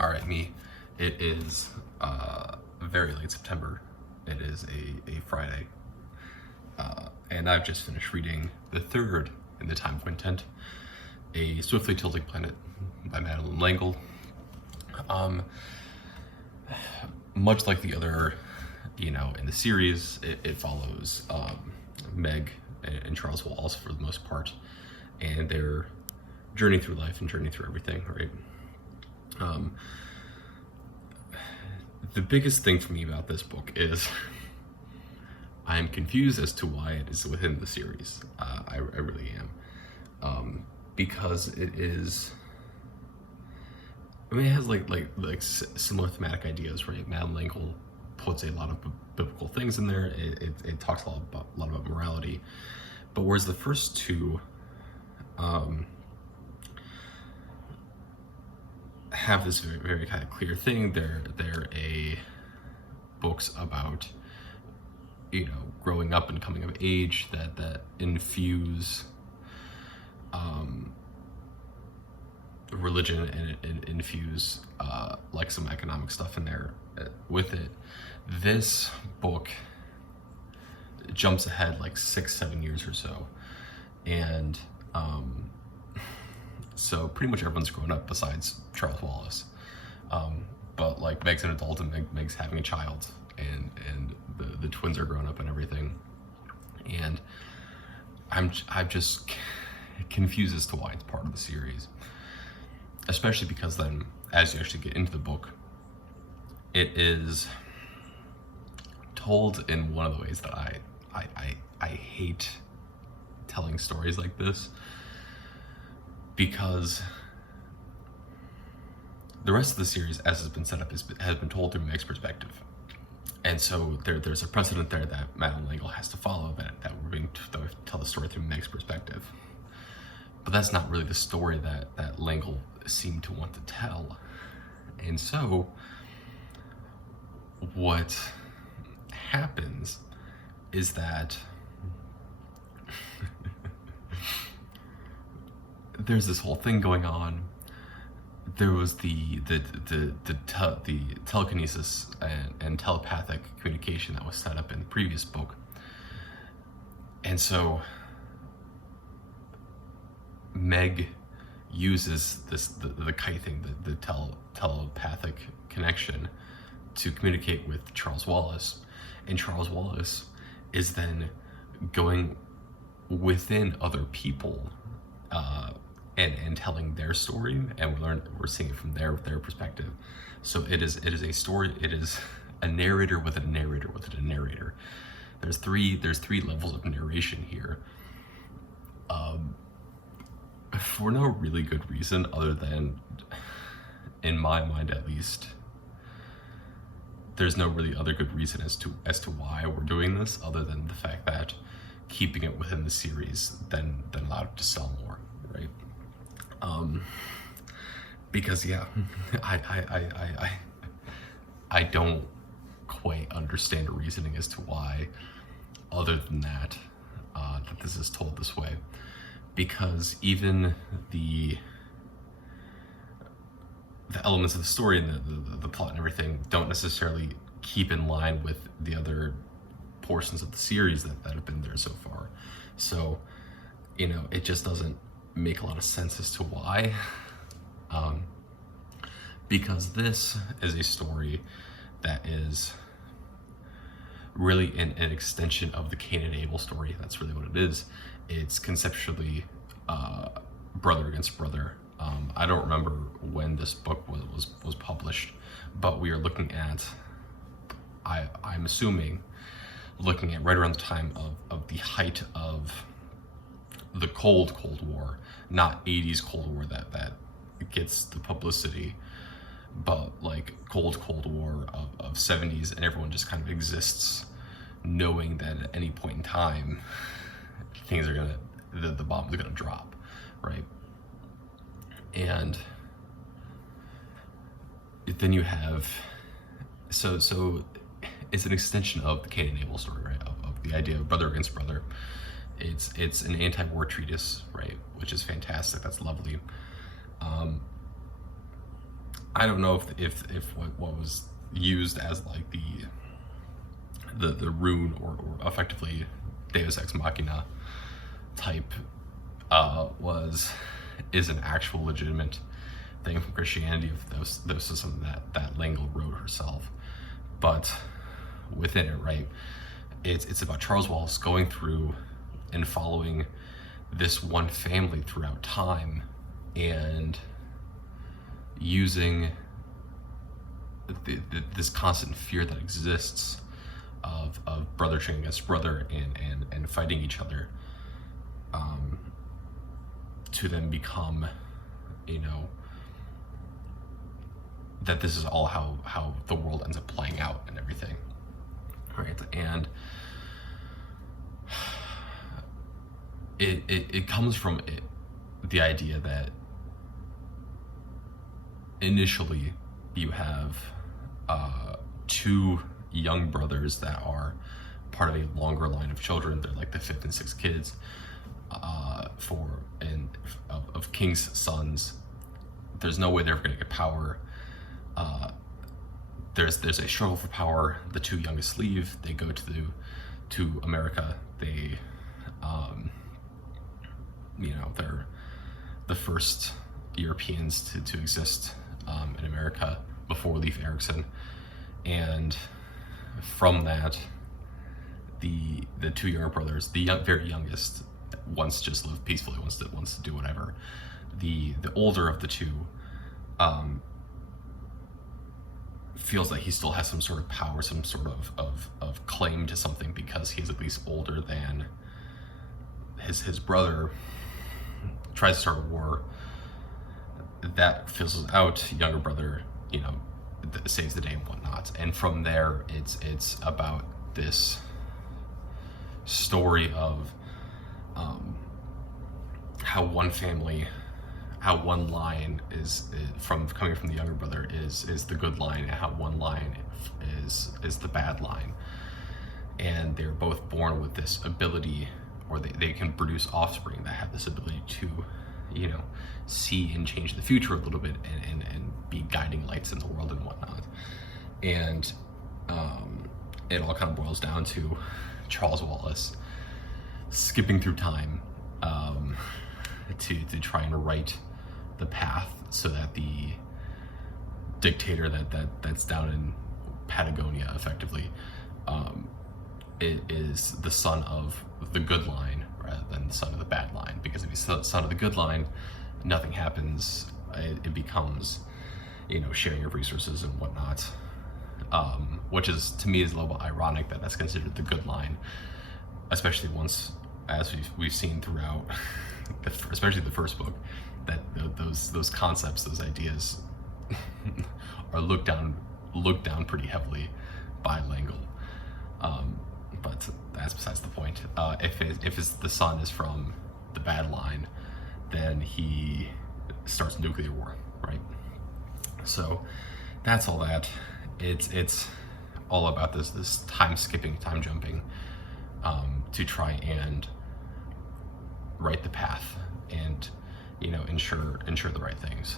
All right, me. It is very late September. It is a Friday. And I've just finished reading the third in the time quintet, A Swiftly Tilting Planet by Madeline. Much like the other, in the series, it follows Meg and Charles Wallace for the most part, and their journey through life and journey through everything, right? The biggest thing for me about this book is I am confused as to why it is within the series. I really am, because it is. I mean, it has like similar thematic ideas, right? Madeline puts a lot of biblical things in there. It talks a lot about morality, but whereas the first two have this very, very kind of clear thing. They're books about growing up and coming of age that infuse religion and infuse like some economic stuff in there with it. This book jumps ahead like 6-7 years or so, and so pretty much everyone's grown up besides Charles Wallace, but like Meg's an adult and Meg's having a child, and the twins are grown up and everything, and I'm just confused as to why it's part of the series, especially because then as you actually get into the book, it is told in one of the ways that I hate telling stories like this, because the rest of the series, as has been set up, has been told through Meg's perspective, and so there's a precedent there that Madeline has to follow, that we're being to tell the story through Meg's perspective. But that's not really the story that Langle seemed to want to tell. And so what happens is that there's this whole thing going on. There was the telekinesis and telepathic communication that was set up in the previous book. And so Meg uses the kite thing, the telepathic connection, to communicate with Charles Wallace, and Charles Wallace is then going within other people and telling their story, and we're seeing it from their perspective. So it is a story. It is a narrator with a narrator with a narrator. There's three levels of narration here, for no really good reason other than, in my mind at least, there's no really other good reason as to why we're doing this, other than the fact that keeping it within the series then allowed it to sell more, right? Because yeah, I don't quite understand the reasoning as to why, other than that this is told this way. Because even the elements of the story and the plot and everything don't necessarily keep in line with the other portions of the series that have been there so far. So, it just doesn't make a lot of sense as to why. Because this is a story that is really an extension of the Cain and Abel story. That's really what it is. It's conceptually brother against brother. I don't remember when this book was published, but we are looking at, I'm assuming, looking at right around the time of the height of the Cold War, not 80s Cold War that gets the publicity, but like Cold War of 70s, and everyone just kind of exists knowing that at any point in time things are the bomb is gonna drop, right? And then you have, so it's an extension of the Cain and Abel story, right? Of the idea of brother against brother. It's an anti-war treatise, right? Which is fantastic. That's lovely. I don't know if what was used as like the rune or effectively Deus Ex Machina type is an actual legitimate thing from Christianity. This is something that L'Engle wrote herself, but within it, right, it's about Charles Wallace going through and following this one family throughout time and using this constant fear that exists of brother turning against brother and fighting each other, to then become, that this is all how the world ends up playing out and everything, right? And it comes from the idea that initially you have two young brothers that are part of a longer line of children. They're like the fifth and sixth kids of king's sons. There's no way they're ever going to get power. There's a struggle for power. The two youngest leave. They go to America. They they're the first Europeans to exist in America before Leif Erikson, and from that, the two younger brothers, the very youngest, wants to just live peacefully, wants to do whatever. The older of the two feels like he still has some sort of power, some sort of claim to something, because he's at least older than his brother. Tries to start a war that fizzles out. Younger brother, saves the day and whatnot. And from there, it's about this story of how one family, how one line is coming from the younger brother is the good line, and how one line is the bad line. And they're both born with this ability, or they can produce offspring that have this ability to, see and change the future a little bit and be guiding lights in the world and whatnot. And it all kind of boils down to Charles Wallace skipping through time to try and right the path so that the dictator that's down in Patagonia, effectively, it is the son of the good line rather than the son of the bad line. Because if he's the son of the good line, nothing happens. It becomes, sharing of resources and whatnot, which is, to me, is a little bit ironic that that's considered the good line, especially once, as we've seen throughout, especially the first book, that those concepts, those ideas, are looked down pretty heavily by L'Engle. But that's besides the point. If the son is from the bad line, then he starts a nuclear war, right? So that's all that. It's all about this time skipping, time jumping, to try and right the path and ensure the right things.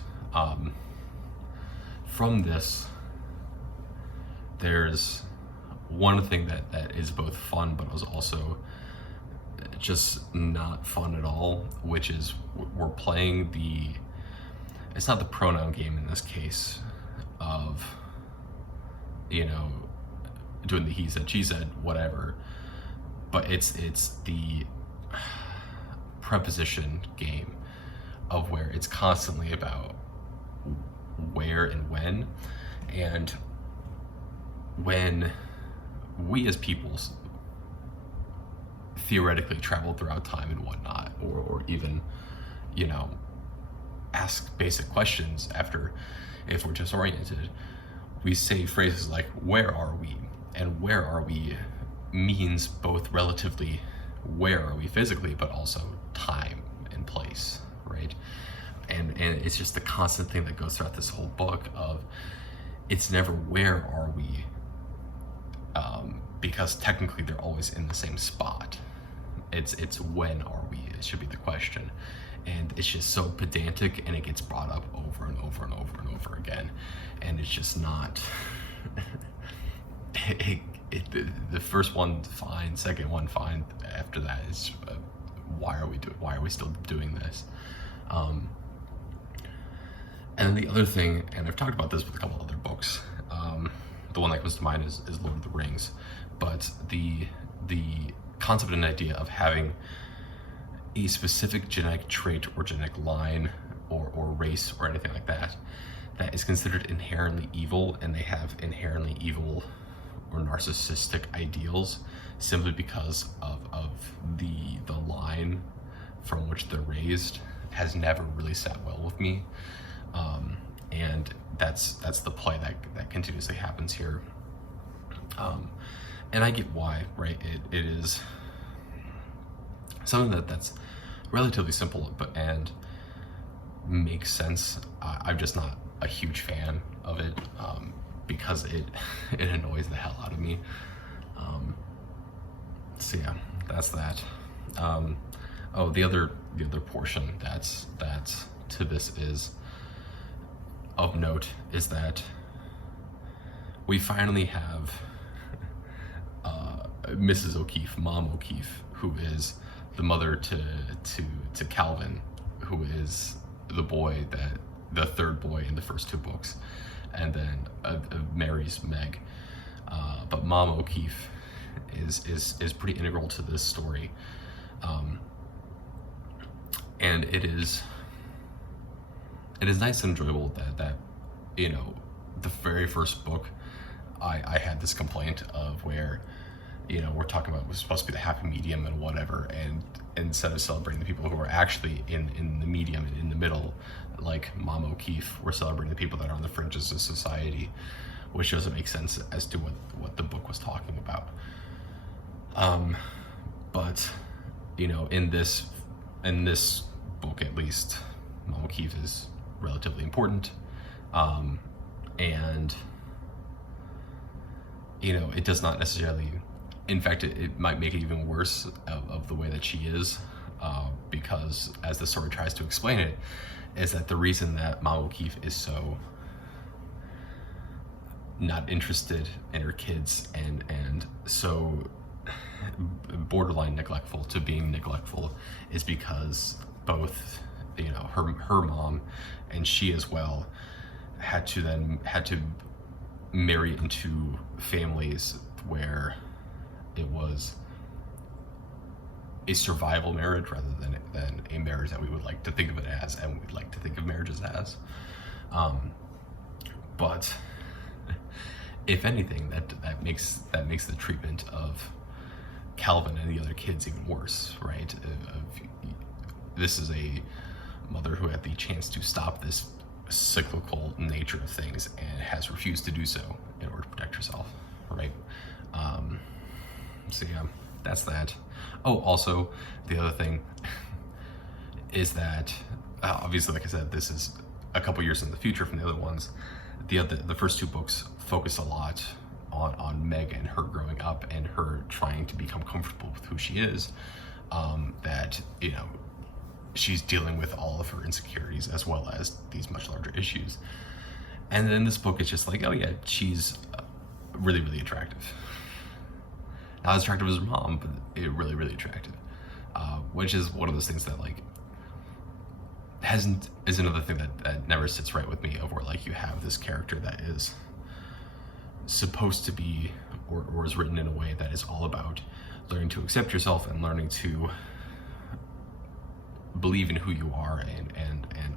From this, there's one thing that is both fun but was also just not fun at all, which is we're playing it's not the pronoun game in this case of doing the he said, she said, whatever, but it's the preposition game of where it's constantly about where and when. And when we as peoples theoretically travel throughout time and whatnot, or even, ask basic questions if we're disoriented, we say phrases like, where are we? And where are we means both relatively where are we physically, but also time and place, right? And it's just the constant thing that goes throughout this whole book of, it's never where are we, because technically they're always in the same spot. It's when are we, it should be the question. And it's just so pedantic, and it gets brought up over and over and over and over again. it's just not. The first one fine, second one fine. After that is why are we still doing this? And the other thing, and I've talked about this with a couple other books. The one that comes to mind is Lord of the Rings, but the concept and idea of having a specific genetic trait or genetic line or race or anything like that is considered inherently evil, and they have inherently evil or narcissistic ideals simply because of the line from which they're raised, has never really sat well with me. And that's the play that continuously happens here. And I get why, right? It is something that's relatively simple and makes sense. I'm just not a huge fan of it, because it annoys the hell out of me. So yeah, that's that. Oh, the other portion that's to this is of note is that we finally have Mrs. O'Keefe, Mom O'Keefe, who is the mother to Calvin, who is the third boy in the first two books, and then marries Meg. But Mom O'Keefe is pretty integral to this story, and it is nice and enjoyable that the very first book I had this complaint of where we're talking about, it was supposed to be the happy medium and whatever, and instead of celebrating the people who are actually in the medium and in the middle, like Mom O'Keefe, we're celebrating the people that are on the fringes of society, which doesn't make sense as to what the book was talking about. But in this book, at least, Mom O'Keefe is relatively important, and it does not necessarily, in fact, it might make it even worse of the way that she is, because as the story tries to explain it, is that the reason that Mom O'Keefe is so not interested in her kids and so borderline neglectful to being neglectful is because both her mom and she as well had to marry into families where it was a survival marriage rather than a marriage that we would like to think of it as, and we'd like to think of marriages as. But if anything, that makes the treatment of Calvin and the other kids even worse, right? This is a mother who had the chance to stop this cyclical nature of things and has refused to do so in order to protect herself, right? So yeah, that's that. Oh, also, the other thing is that obviously, like I said, this is a couple years in the future from the other ones. The first two books focus a lot on Meg and her growing up and her trying to become comfortable with who she is. That she's dealing with all of her insecurities as well as these much larger issues. And then this book is just like, oh yeah, she's really, really attractive. Not as attractive as her mom, but really, really attractive. Which is one of those things that is another thing that never sits right with me, of where you have this character that is supposed to be or is written in a way that is all about learning to accept yourself and learning to believe in who you are and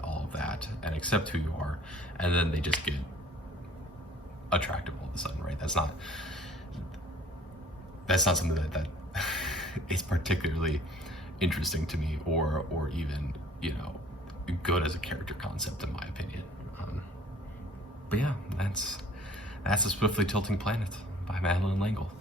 all of that, and accept who you are, and then they just get attractive all of a sudden, right? That's not something that is particularly interesting to me or even good as a character concept, in my opinion. But yeah, that's A Swiftly Tilting Planet by Madeline L'Engle.